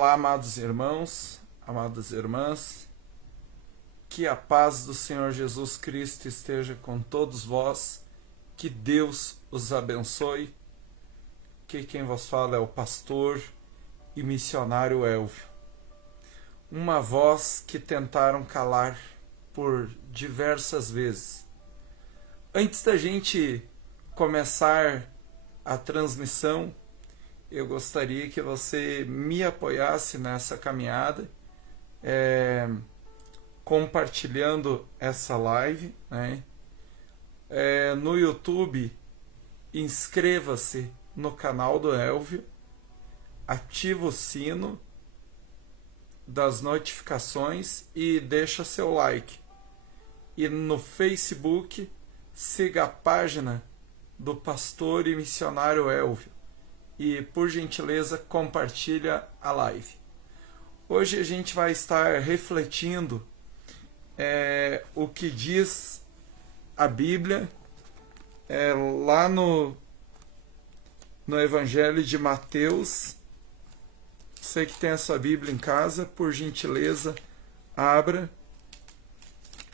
Olá, amados irmãos, amadas irmãs, que a paz do Senhor Jesus Cristo esteja com todos vós, que Deus os abençoe, que quem vos fala é o pastor e missionário Elvio. Uma voz que tentaram calar por diversas vezes. Antes da gente começar a transmissão, eu gostaria que você me apoiasse nessa caminhada, compartilhando essa live, né? No YouTube, inscreva-se no canal do Elvio, ativa o sino das notificações e deixa seu like. E no Facebook, siga a página do pastor e missionário Elvio. E, por gentileza, compartilha a live. Hoje a gente vai estar refletindo o que diz a Bíblia lá no Evangelho de Mateus. Você que tem a sua Bíblia em casa, por gentileza, abra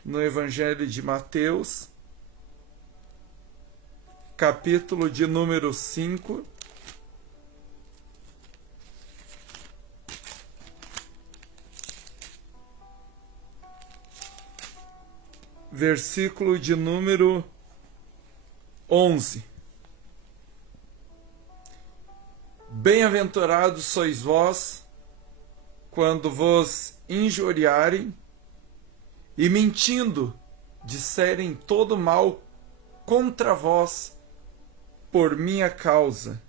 no Evangelho de Mateus, capítulo de número 5. Versículo de número 11. Bem-aventurados sois vós, quando vos injuriarem e mentindo disserem todo mal contra vós por minha causa.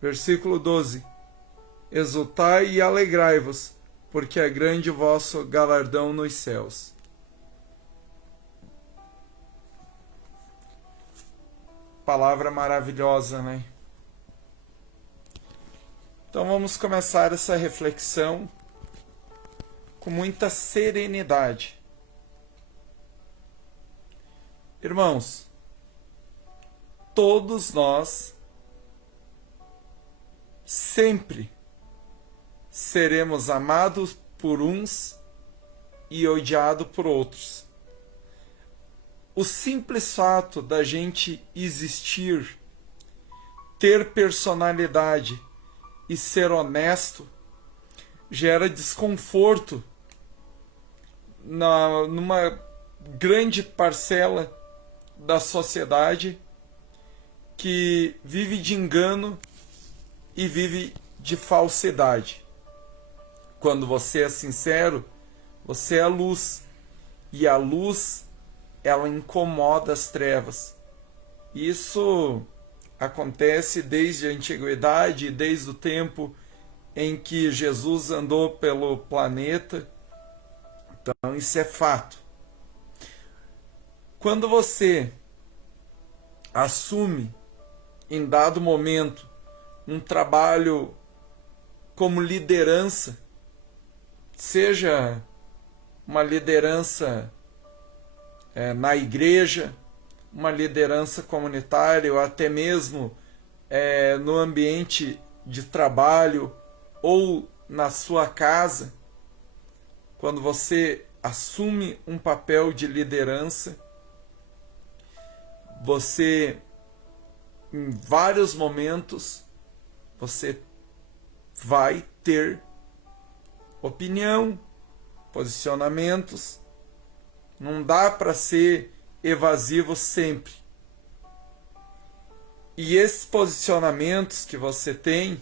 Versículo 12. Exultai e alegrai-vos, porque é grande o vosso galardão nos céus. Palavra maravilhosa, né? Então vamos começar essa reflexão com muita serenidade. Irmãos, todos nós sempre seremos amados por uns e odiados por outros. O simples fato da gente existir, ter personalidade e ser honesto gera desconforto numa grande parcela da sociedade que vive de engano e vive de falsidade. Quando você é sincero, você é a luz. E a luz, ela incomoda as trevas. Isso acontece desde a antiguidade, desde o tempo em que Jesus andou pelo planeta. Então, isso é fato. Quando você assume, em dado momento, um trabalho como liderança, seja uma liderança na igreja, uma liderança comunitária, ou até mesmo no ambiente de trabalho ou na sua casa, quando você assume um papel de liderança, você, em vários momentos, você vai ter opinião, posicionamentos. Não dá para ser evasivo sempre. E esses posicionamentos que você tem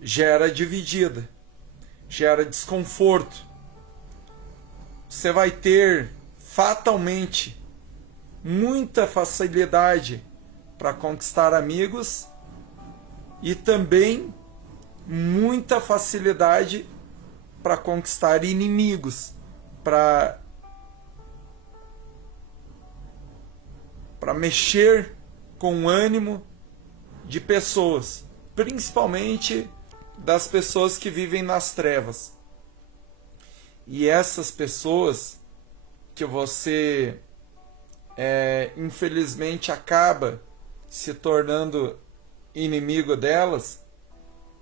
gera dividida, gera desconforto. Você vai ter fatalmente muita facilidade para conquistar amigos e também muita facilidade para conquistar inimigos, para mexer com o ânimo de pessoas, principalmente das pessoas que vivem nas trevas. E essas pessoas que você infelizmente acaba se tornando inimigo delas,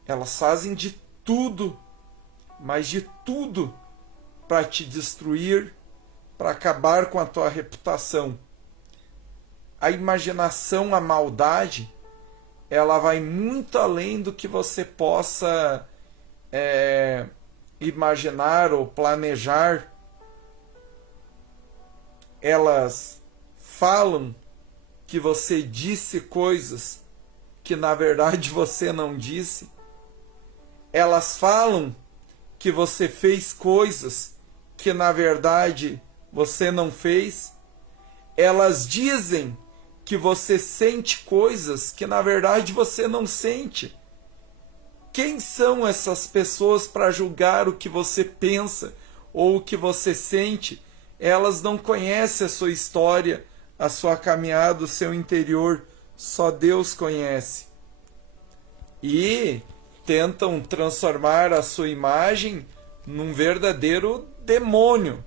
Elas fazem de tudo, mas de tudo, para te destruir, para acabar com a tua reputação. A imaginação, a maldade, ela vai muito além do que você possa imaginar ou planejar. Elas falam que você disse coisas que na verdade você não disse. Elas falam que você fez coisas que na verdade você não fez. Elas dizem que você sente coisas que na verdade você não sente. Quem são essas pessoas para julgar o que você pensa ou o que você sente? Elas não conhecem a sua história, a sua caminhada, o seu interior. Só Deus conhece. E tentam transformar a sua imagem num verdadeiro demônio.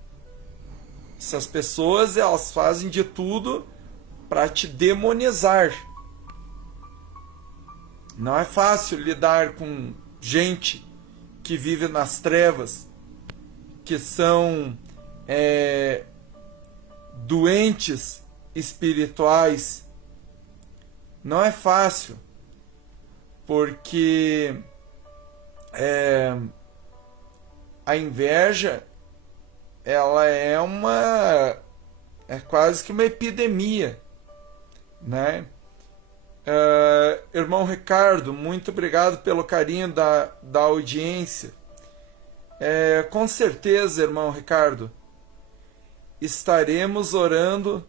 Essas pessoas, elas fazem de tudo para te demonizar. Não é fácil lidar com gente que vive nas trevas, que são doentes espirituais. Não é fácil, porque a inveja, ela é quase que uma epidemia, né? Irmão Ricardo, muito obrigado pelo carinho da audiência. Com certeza, irmão Ricardo, estaremos orando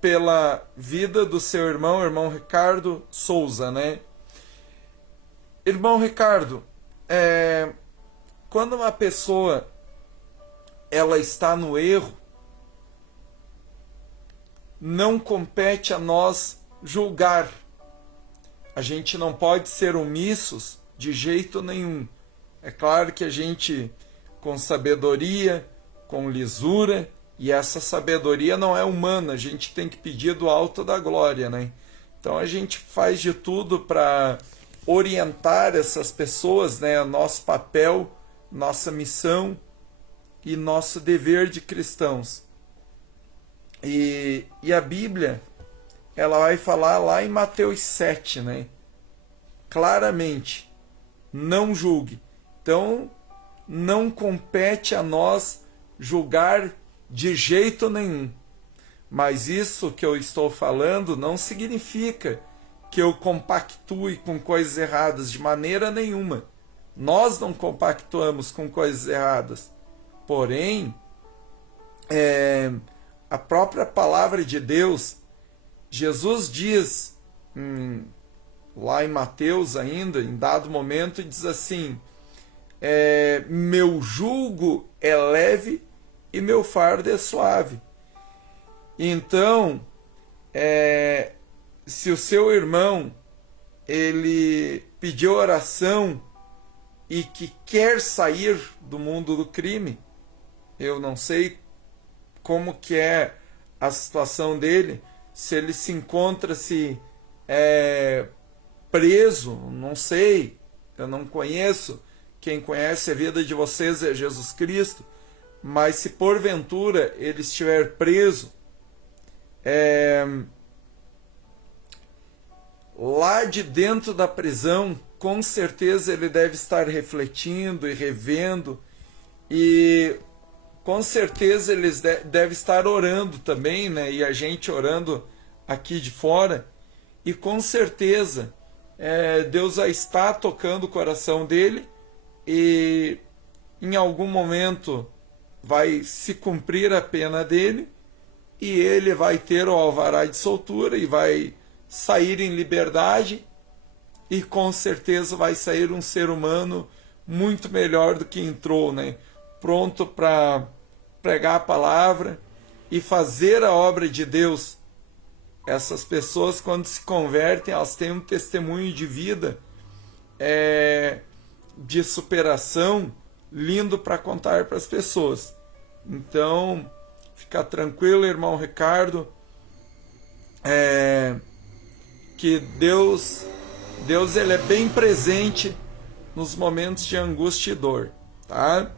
pela vida do seu irmão Ricardo Souza, né? Irmão Ricardo, quando uma pessoa ela está no erro, não compete a nós julgar. A gente não pode ser omissos de jeito nenhum. É claro que a gente, com sabedoria, com lisura, e essa sabedoria não é humana, a gente tem que pedir do alto da glória, né? Então a gente faz de tudo para orientar essas pessoas, né? Nosso papel, nossa missão e nosso dever de cristãos. E a Bíblia, ela vai falar lá em Mateus 7, né? Claramente, não julgue. Então, não compete a nós julgar de jeito nenhum. Mas isso que eu estou falando não significa que eu compactue com coisas erradas de maneira nenhuma. Nós não compactuamos com coisas erradas. Porém, a própria palavra de Deus, Jesus diz, lá em Mateus ainda, em dado momento, diz assim, meu jugo é leve e meu fardo é suave. Então, se o seu irmão ele pediu oração e que quer sair do mundo do crime, eu não sei como que é a situação dele, se ele se encontra preso, não sei, eu não conheço. Quem conhece a vida de vocês é Jesus Cristo, mas se porventura ele estiver preso, lá de dentro da prisão, com certeza ele deve estar refletindo e revendo, e com certeza eles devem estar orando também, né? E a gente orando aqui de fora, e com certeza Deus já está tocando o coração dele, e em algum momento vai se cumprir a pena dele, e ele vai ter o alvará de soltura e vai sair em liberdade, e com certeza vai sair um ser humano muito melhor do que entrou, né? Pronto para pregar a palavra e fazer a obra de Deus. Essas pessoas, quando se convertem, elas têm um testemunho de vida, de superação, lindo para contar para as pessoas. Então, fica tranquilo, irmão Ricardo, que Deus Deus ele é bem presente nos momentos de angústia e dor, tá?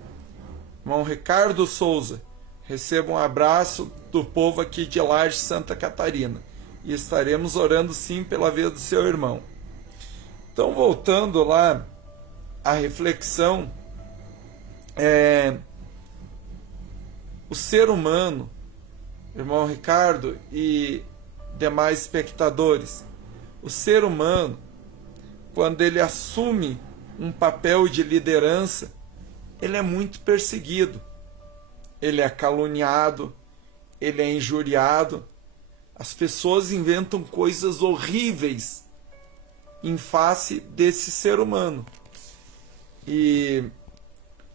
Irmão Ricardo Souza, receba um abraço do povo aqui de Laje, Santa Catarina. E estaremos orando sim pela vida do seu irmão. Então, voltando lá à reflexão, o ser humano, irmão Ricardo e demais espectadores, o ser humano, quando ele assume um papel de liderança, ele é muito perseguido, ele é caluniado, ele é injuriado, as pessoas inventam coisas horríveis em face desse ser humano, e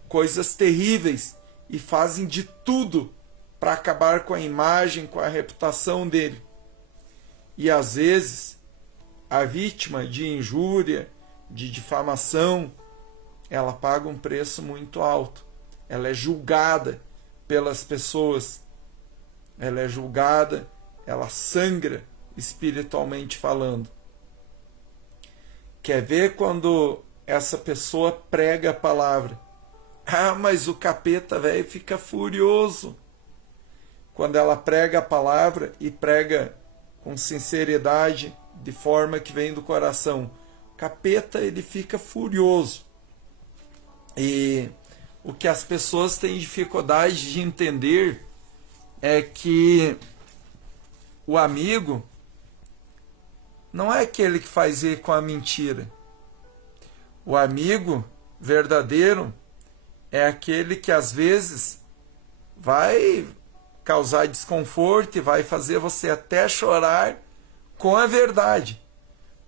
coisas terríveis, e fazem de tudo para acabar com a imagem, com a reputação dele. E às vezes a vítima de injúria, de difamação, ela paga um preço muito alto. Ela é julgada pelas pessoas, ela é julgada, ela sangra espiritualmente falando. Quer ver quando essa pessoa prega a palavra? Ah, mas o capeta, velho, fica furioso. Quando ela prega a palavra e prega com sinceridade, de forma que vem do coração, o capeta, ele fica furioso. E o que as pessoas têm dificuldade de entender é que o amigo não é aquele que faz ir com a mentira. O amigo verdadeiro é aquele que às vezes vai causar desconforto e vai fazer você até chorar com a verdade.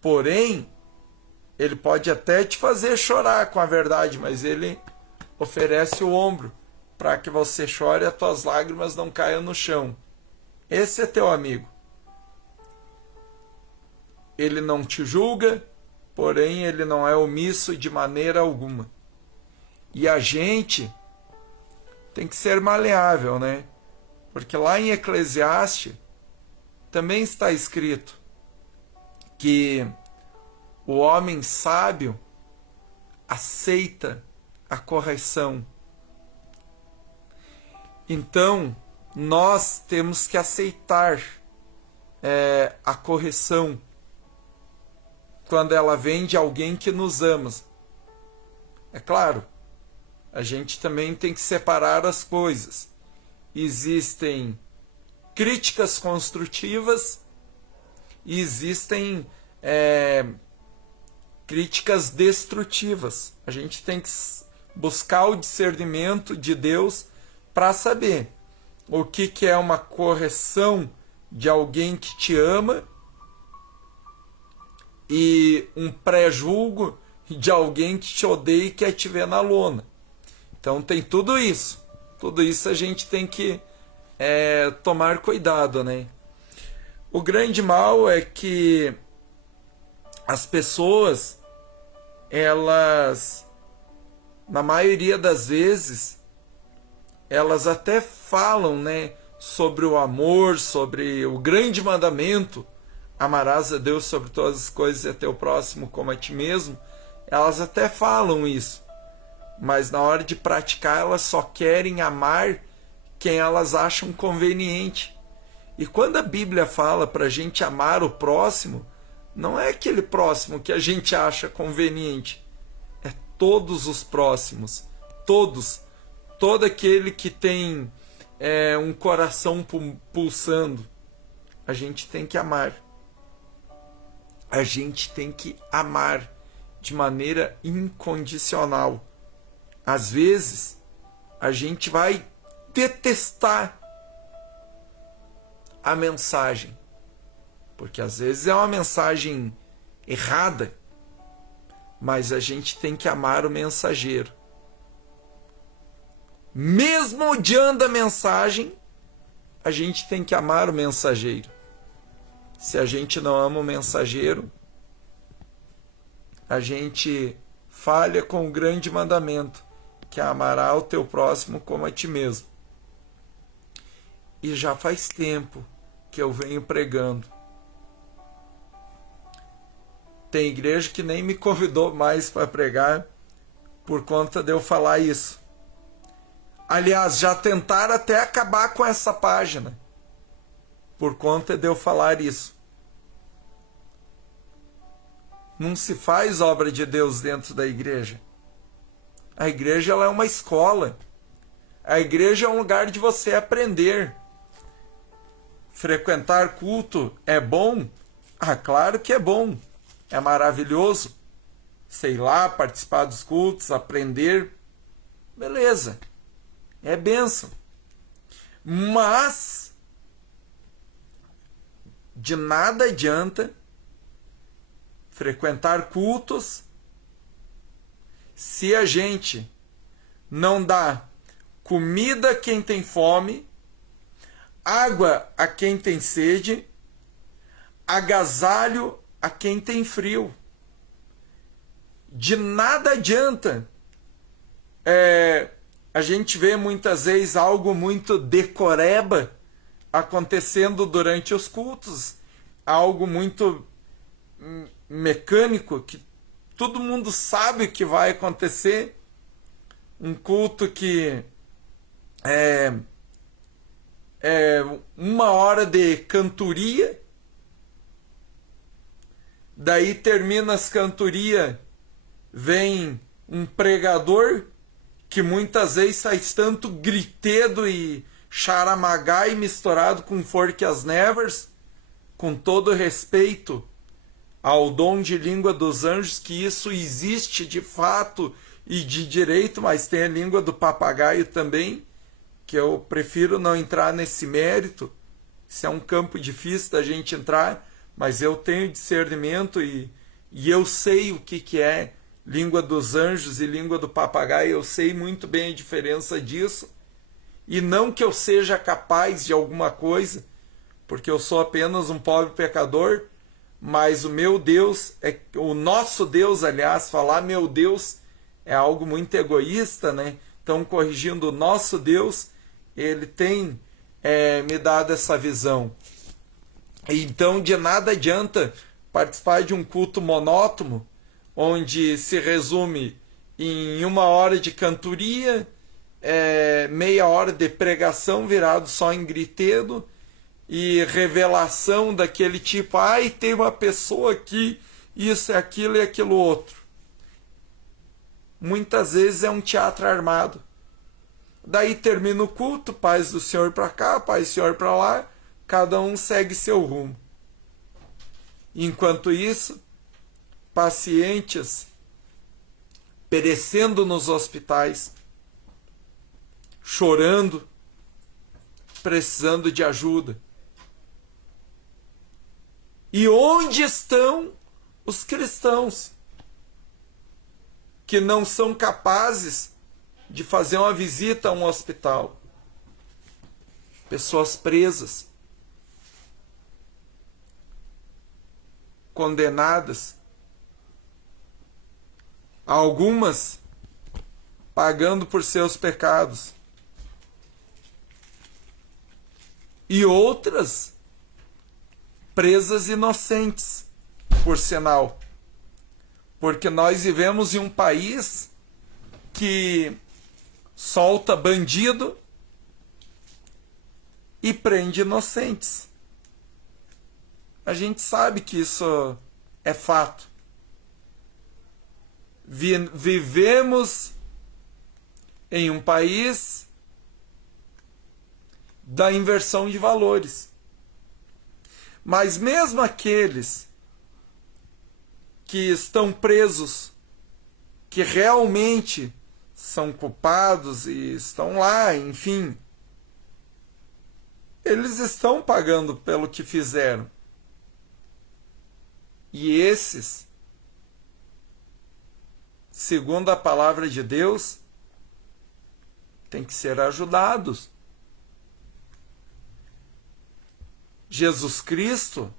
Porém, ele pode até te fazer chorar com a verdade, mas ele oferece o ombro para que você chore e as tuas lágrimas não caiam no chão. Esse é teu amigo. Ele não te julga, porém ele não é omisso de maneira alguma. E a gente tem que ser maleável, né? Porque lá em Eclesiastes também está escrito que o homem sábio aceita a correção. Então, nós temos que aceitar a correção quando ela vem de alguém que nos ama. É claro, a gente também tem que separar as coisas. Existem críticas construtivas e existem críticas destrutivas. A gente tem que buscar o discernimento de Deus para saber o que é uma correção de alguém que te ama e um pré-julgo de alguém que te odeia e quer te ver na lona. Então tem tudo isso. Tudo isso a gente tem que tomar cuidado, né? O grande mal é que as pessoas, elas, na maioria das vezes, elas até falam, né, sobre o amor, sobre o grande mandamento, amarás a Deus sobre todas as coisas e a teu próximo como a ti mesmo. Elas até falam isso, mas na hora de praticar elas só querem amar quem elas acham conveniente. E quando a Bíblia fala para a gente amar o próximo, não é aquele próximo que a gente acha conveniente, é todos os próximos, todos, todo aquele que tem um coração pulsando, a gente tem que amar. A gente tem que amar de maneira incondicional. Às vezes, a gente vai detestar a mensagem, porque às vezes é uma mensagem errada, mas a gente tem que amar o mensageiro. Mesmo odiando a mensagem, a gente tem que amar o mensageiro. Se a gente não ama o mensageiro, a gente falha com o grande mandamento, que é amará o teu próximo como a ti mesmo. E já faz tempo que eu venho pregando. Tem igreja que nem me convidou mais para pregar por conta de eu falar isso. Aliás, já tentaram até acabar com essa página por conta de eu falar isso. Não se faz obra de Deus dentro da igreja. A igreja ela é uma escola. A igreja é um lugar de você aprender. Frequentar culto é bom? Ah, claro que é bom. É maravilhoso. Sei lá, participar dos cultos, aprender. Beleza. É bênção. Mas de nada adianta frequentar cultos se a gente não dá comida a quem tem fome, água a quem tem sede, agasalho a quem tem frio. De nada adianta. A gente vê muitas vezes algo muito decoreba acontecendo durante os cultos, algo muito mecânico, que todo mundo sabe o que vai acontecer. Um culto que é 1 hora de cantoria, daí termina as cantorias, vem um pregador que muitas vezes faz tanto gritedo e charamagai misturado com forcas nevers, com todo respeito ao dom de língua dos anjos, que isso existe de fato e de direito, mas tem a língua do papagaio também, que eu prefiro não entrar nesse mérito. Isso é um campo difícil da gente entrar, mas eu tenho discernimento e eu sei o que é língua dos anjos e língua do papagaio. Eu sei muito bem a diferença disso. E não que eu seja capaz de alguma coisa, porque eu sou apenas um pobre pecador, mas o meu Deus, o nosso Deus, aliás, falar meu Deus é algo muito egoísta, né? Então, corrigindo, o nosso Deus, ele tem me dado essa visão. Então, de nada adianta participar de um culto monótono, onde se resume em 1 hora de cantoria, meia hora de pregação virado só em gritedo, e revelação daquele tipo, ai, tem uma pessoa aqui, isso, aquilo e aquilo outro. Muitas vezes é um teatro armado. Daí termina o culto, paz do Senhor para cá, paz do Senhor para lá, cada um segue seu rumo. Enquanto isso, pacientes perecendo nos hospitais, chorando, precisando de ajuda. E onde estão os cristãos que não são capazes de fazer uma visita a um hospital? Pessoas presas, condenadas, algumas pagando por seus pecados, e outras presas inocentes, por sinal, porque nós vivemos em um país que solta bandido e prende inocentes. A gente sabe que isso é fato. Vivemos em um país da inversão de valores. Mas mesmo aqueles que estão presos, que realmente são culpados e estão lá, enfim, eles estão pagando pelo que fizeram. E esses, segundo a palavra de Deus, têm que ser ajudados. Jesus Cristo,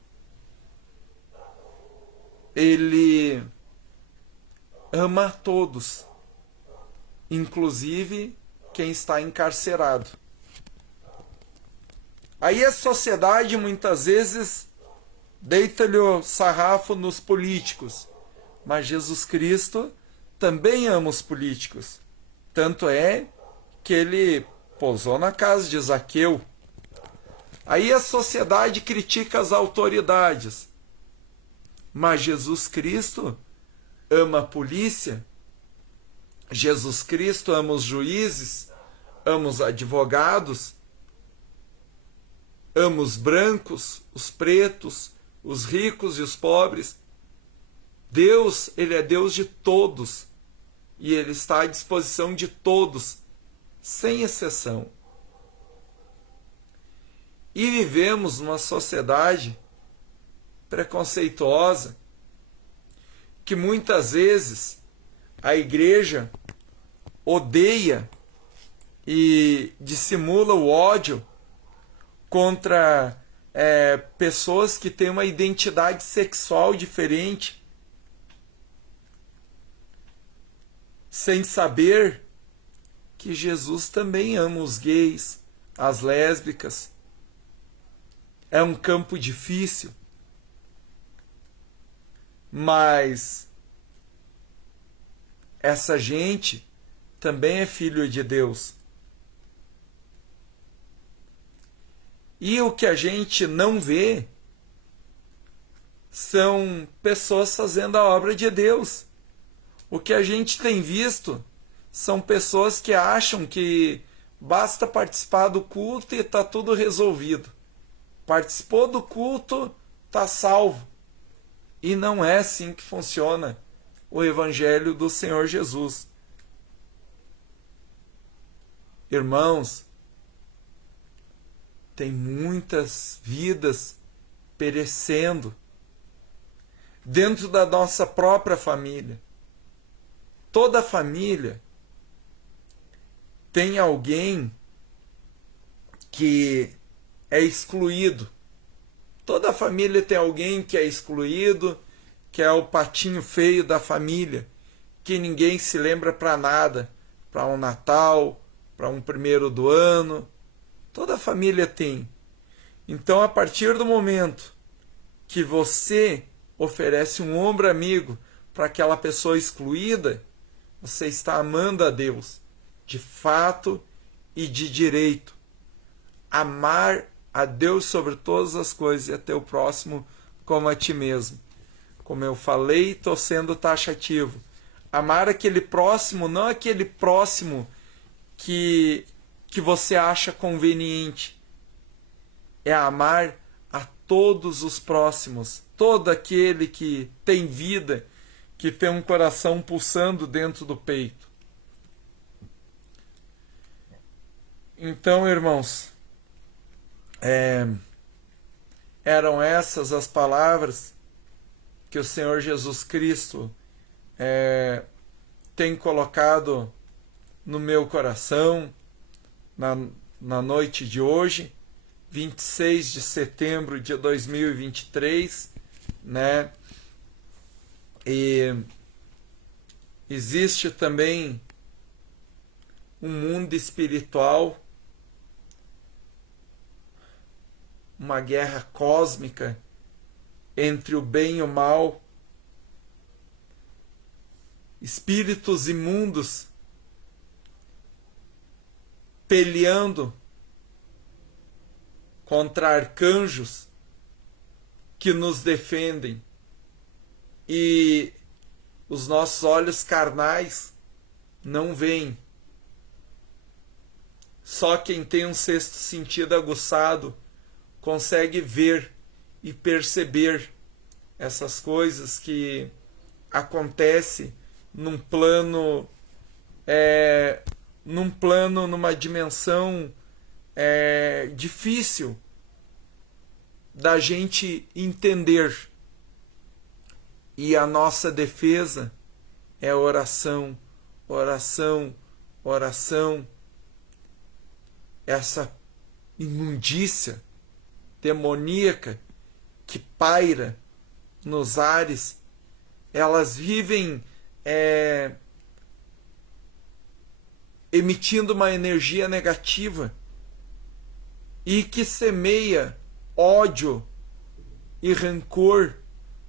ele ama a todos, inclusive quem está encarcerado. Aí a sociedade muitas vezes deita-lhe o sarrafo nos políticos. Mas Jesus Cristo também ama os políticos. Tanto é que ele pousou na casa de Zaqueu. Aí a sociedade critica as autoridades. Mas Jesus Cristo ama a polícia. Jesus Cristo ama os juízes, ama os advogados, ama os brancos, os pretos, os ricos e os pobres. Deus, ele é Deus de todos. E ele está à disposição de todos, sem exceção. E vivemos numa sociedade preconceituosa, que muitas vezes a igreja odeia e dissimula o ódio contra pessoas que têm uma identidade sexual diferente, sem saber que Jesus também ama os gays, as lésbicas. É um campo difícil, mas essa gente também é filho de Deus. E o que a gente não vê são pessoas fazendo a obra de Deus. O que a gente tem visto são pessoas que acham que basta participar do culto e está tudo resolvido. Participou do culto, está salvo. E não é assim que funciona o Evangelho do Senhor Jesus. Irmãos, tem muitas vidas perecendo dentro da nossa própria família. Toda família tem alguém que é excluído. Toda família tem alguém que é excluído, que é o patinho feio da família, que ninguém se lembra para nada, para um Natal, para um 1º do ano. Toda família tem. Então, a partir do momento que você oferece um ombro amigo para aquela pessoa excluída, você está amando a Deus, de fato e de direito. Amar a Deus sobre todas as coisas e a teu próximo como a ti mesmo. Como eu falei, estou sendo taxativo. Amar aquele próximo, não aquele próximo que você acha conveniente. É amar a todos os próximos, todo aquele que tem vida, que tem um coração pulsando dentro do peito. Então, irmãos, eram essas as palavras que o Senhor Jesus Cristo tem colocado no meu coração na noite de hoje, 26 de setembro de 2023, né? E existe também um mundo espiritual, uma guerra cósmica entre o bem e o mal, espíritos imundos peleando contra arcanjos que nos defendem, e os nossos olhos carnais não veem. Só quem tem um sexto sentido aguçado consegue ver e perceber essas coisas que acontecem numa numa dimensão difícil da gente entender. E a nossa defesa é oração, oração, oração. Essa imundícia demoníaca que paira nos ares, elas vivem emitindo uma energia negativa e que semeia ódio e rancor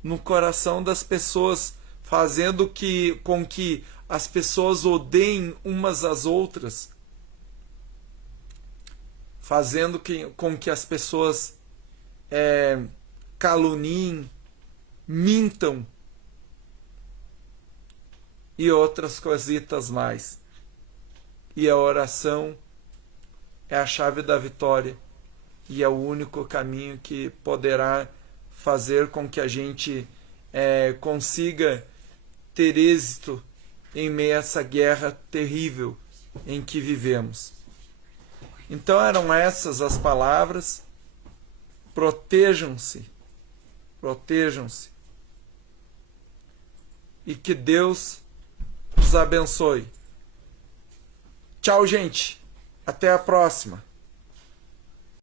no coração das pessoas, fazendo com que as pessoas odeiem umas às outras, fazendo com que as pessoas caluniem, mintam e outras cositas mais. E a oração é a chave da vitória e é o único caminho que poderá fazer com que a gente consiga ter êxito em meio a essa guerra terrível em que vivemos. Então eram essas as palavras. Protejam-se, protejam-se, e que Deus os abençoe. Tchau, gente. Até a próxima.